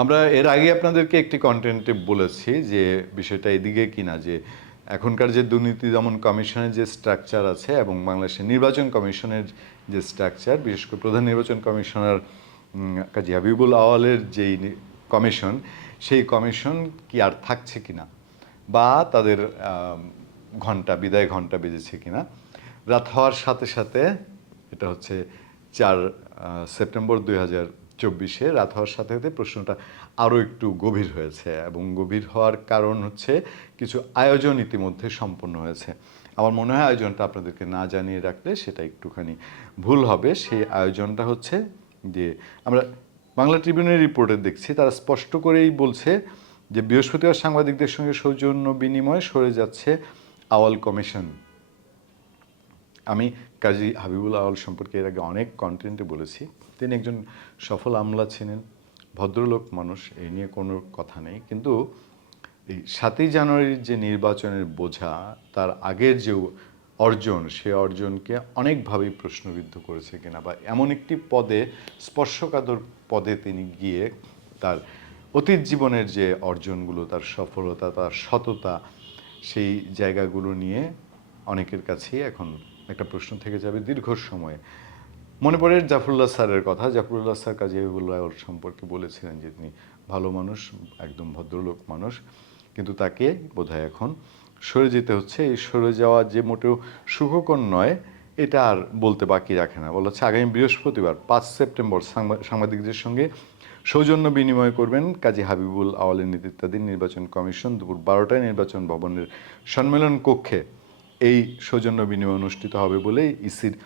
আমরা এর আগে আপনাদেরকে একটি কন্টেন্টে বলেছি যে বিষয়টা এদিকে কিনা, যে এখনকার যে দুর্নীতি দমন কমিশনের যে স্ট্রাকচার আছে এবং বাংলাদেশের নির্বাচন কমিশনের যে স্ট্রাকচার বিশেষ করে প্রধান নির্বাচন কমিশনার কাজী হাবিবুল আওয়ালের যেই কমিশন, সেই কমিশন কি আর থাকছে কিনা বা তাদের ঘণ্টা বিদায় ঘণ্টা বেজেছে কিনা? রাত হওয়ার সাথে সাথে, এটা হচ্ছে চার সেপ্টেম্বর দুই হাজার চব্বিশে রাত হওয়ার সাথে সাথে প্রশ্নটা আরও একটু গভীর হয়েছে এবং গভীর হওয়ার কারণ হচ্ছে কিছু আয়োজন ইতিমধ্যে সম্পন্ন হয়েছে। আমার মনে হয় আয়োজনটা আপনাদেরকে না জানিয়ে রাখলে সেটা একটুখানি ভুল হবে। সেই আয়োজনটা হচ্ছে যে আমরা বাংলা ট্রিবিউনের রিপোর্টে দেখছি, তারা স্পষ্ট করেই বলছে যে বৃহস্পতিবার সাংবাদিকদের সঙ্গে সৌজন্য বিনিময়ে সরে যাচ্ছে আওয়াল কমিশন। আমি কাজী হাবিবুল আওয়াল সম্পর্কে এর আগে অনেক কন্টেন্টে বলেছি। তিনি একজন সফল আমলা ছিলেন, ভদ্রলোক মানুষ, এই নিয়ে কোনো কথা নেই। কিন্তু এই সাতই জানুয়ারির যে নির্বাচনের বোঝা, তার আগের যে অর্জন, সে অর্জনকে অনেকভাবেই প্রশ্নবিদ্ধ করেছে কিনা বা এমন একটি পদে, স্পর্শকাতর পদে তিনি গিয়ে তার অতীত জীবনের যে অর্জনগুলো, তার সফলতা, তার সততা, সেই জায়গাগুলো নিয়ে অনেকের কাছেই এখন একটা প্রশ্ন থেকে যাবে। দীর্ঘ সময়ে মনে পড়ে জাফরুল্লাহ স্যারের কথা। জাফরুল্লাহ স্যার কাজী হাবিবুল্লাহ ওর সম্পর্কে বলেছিলেন যে তিনি ভালো মানুষ, একদম ভদ্রলোক মানুষ। কিন্তু তাকে বোধহয় এখন সরে যেতে হচ্ছে। এই সরে যাওয়া যে মোটেও সুখকর নয়, এটা আর বলতে বাকি রাখে না। বলা হচ্ছে আগামী বৃহস্পতিবার, পাঁচ সেপ্টেম্বর, সাংবা- সাংবাদিকদের সঙ্গে সৌজন্য বিনিময় করবেন কাজী হাবিবুল আওয়ালের নেতৃত্বাধীন নির্বাচন কমিশন দুপুর বারোটায় নির্বাচন ভবনের সম্মেলন কক্ষে। এই সৌজন্য বিনিময় অনুষ্ঠিত হবে বলে ইসির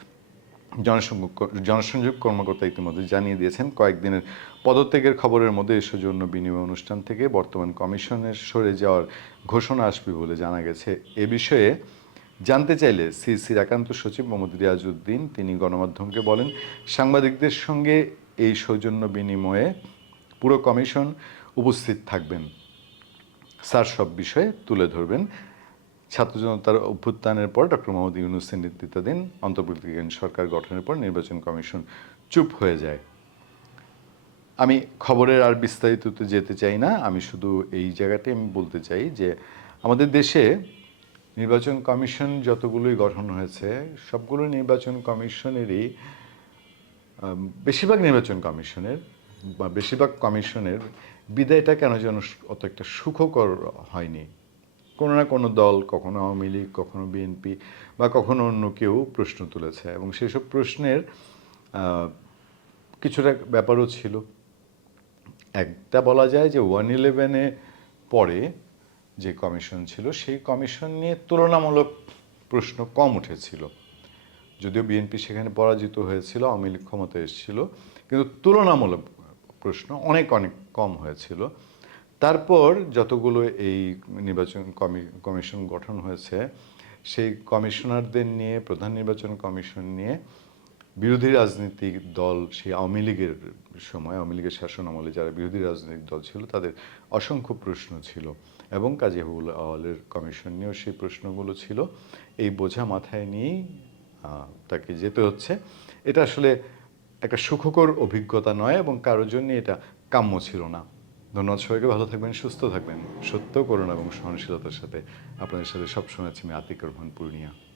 জনসংযোগ জনসংযোগ কর্মকর্তা ইতিমধ্যে জানিয়ে দিয়েছেন, কয়েকদিনের পদত্যাগের খবরের মধ্যে সৌজন্য বিনিময় অনুষ্ঠান থেকে বর্তমান কমিশনের সরে যাওয়ার ঘোষণা আসবে বলে জানা গেছে। এ বিষয়ে জানতে চাইলে সিসির একান্ত সচিব মোহাম্মদ রিয়াজউদ্দিন, তিনি গণমাধ্যমকে বলেন, সাংবাদিকদের সঙ্গে এই সৌজন্য বিনিময়ে পুরো কমিশন উপস্থিত থাকবেন। স্যার সব বিষয়ে তুলে ধরবেন। ছাত্র জনতার অভ্যুত্থানের পর ডক্টর মোহাম্মদ ইউনুসের নেতৃত্বাধীন অন্তর্বর্তীকালীন সরকার গঠনের পর নির্বাচন কমিশন চুপ হয়ে যায়। আমি খবরের আর বিস্তারিততে যেতে চাই না, আমি শুধু এই জায়গাটি আমি বলতে চাই যে আমাদের দেশে নির্বাচন কমিশন যতগুলোই গঠন হয়েছে, সবগুলো নির্বাচন কমিশনেরই বেশিরভাগ নির্বাচন কমিশনের বা বেশিরভাগ কমিশনের বিদায়টা কেন যেন অত একটা সুখকর হয়নি। কোনো না কোনো দল কখনো আওয়ামী লীগ, কখনো বিএনপি বা কখনো অন্য কেউ প্রশ্ন তুলেছে। এবং সেসব প্রশ্নের কিছুটা ব্যাপারও ছিল। একটা বলা যায় যে ওয়ান ইলেভেনে পরে যে কমিশন ছিল, সেই কমিশন নিয়ে তুলনামূলক প্রশ্ন কম উঠেছিল। যদিও বিএনপি সেখানে পরাজিত হয়েছিল, আওয়ামী লীগ ক্ষমতায় এসেছিল, কিন্তু তুলনামূলক প্রশ্ন অনেক অনেক কম হয়েছিল। তারপর যতগুলো এই নির্বাচন কমি- কমিশন গঠন হয়েছে, সেই কমিশনারদের নিয়ে, প্রধান নির্বাচন কমিশন নিয়ে বিরোধী রাজনৈতিক দল, সেই আওয়ামী লীগের সময়, আওয়ামী লীগের শাসন আমলে যারা বিরোধী রাজনৈতিক দল ছিল, তাদের অসংখ্য প্রশ্ন ছিল এবং কাজী হাবুল আওয়ালের কমিশন নিয়েও সেই প্রশ্নগুলো ছিল। এই বোঝা মাথায় নিয়েই তাকে যেতে হচ্ছে। এটা আসলে একটা সুখকর অভিজ্ঞতা নয় এবং কারোর জন্য এটা কাম্য ছিল না। ধন্যবাদ সবাইকে, ভালো থাকবেন, সুস্থ থাকবেন। সত্য, করুণা এবং সহনশীলতার সাথে আপনাদের সাথে সবসময় আছি আমি আতিক রহমান, পূর্ণিয়া।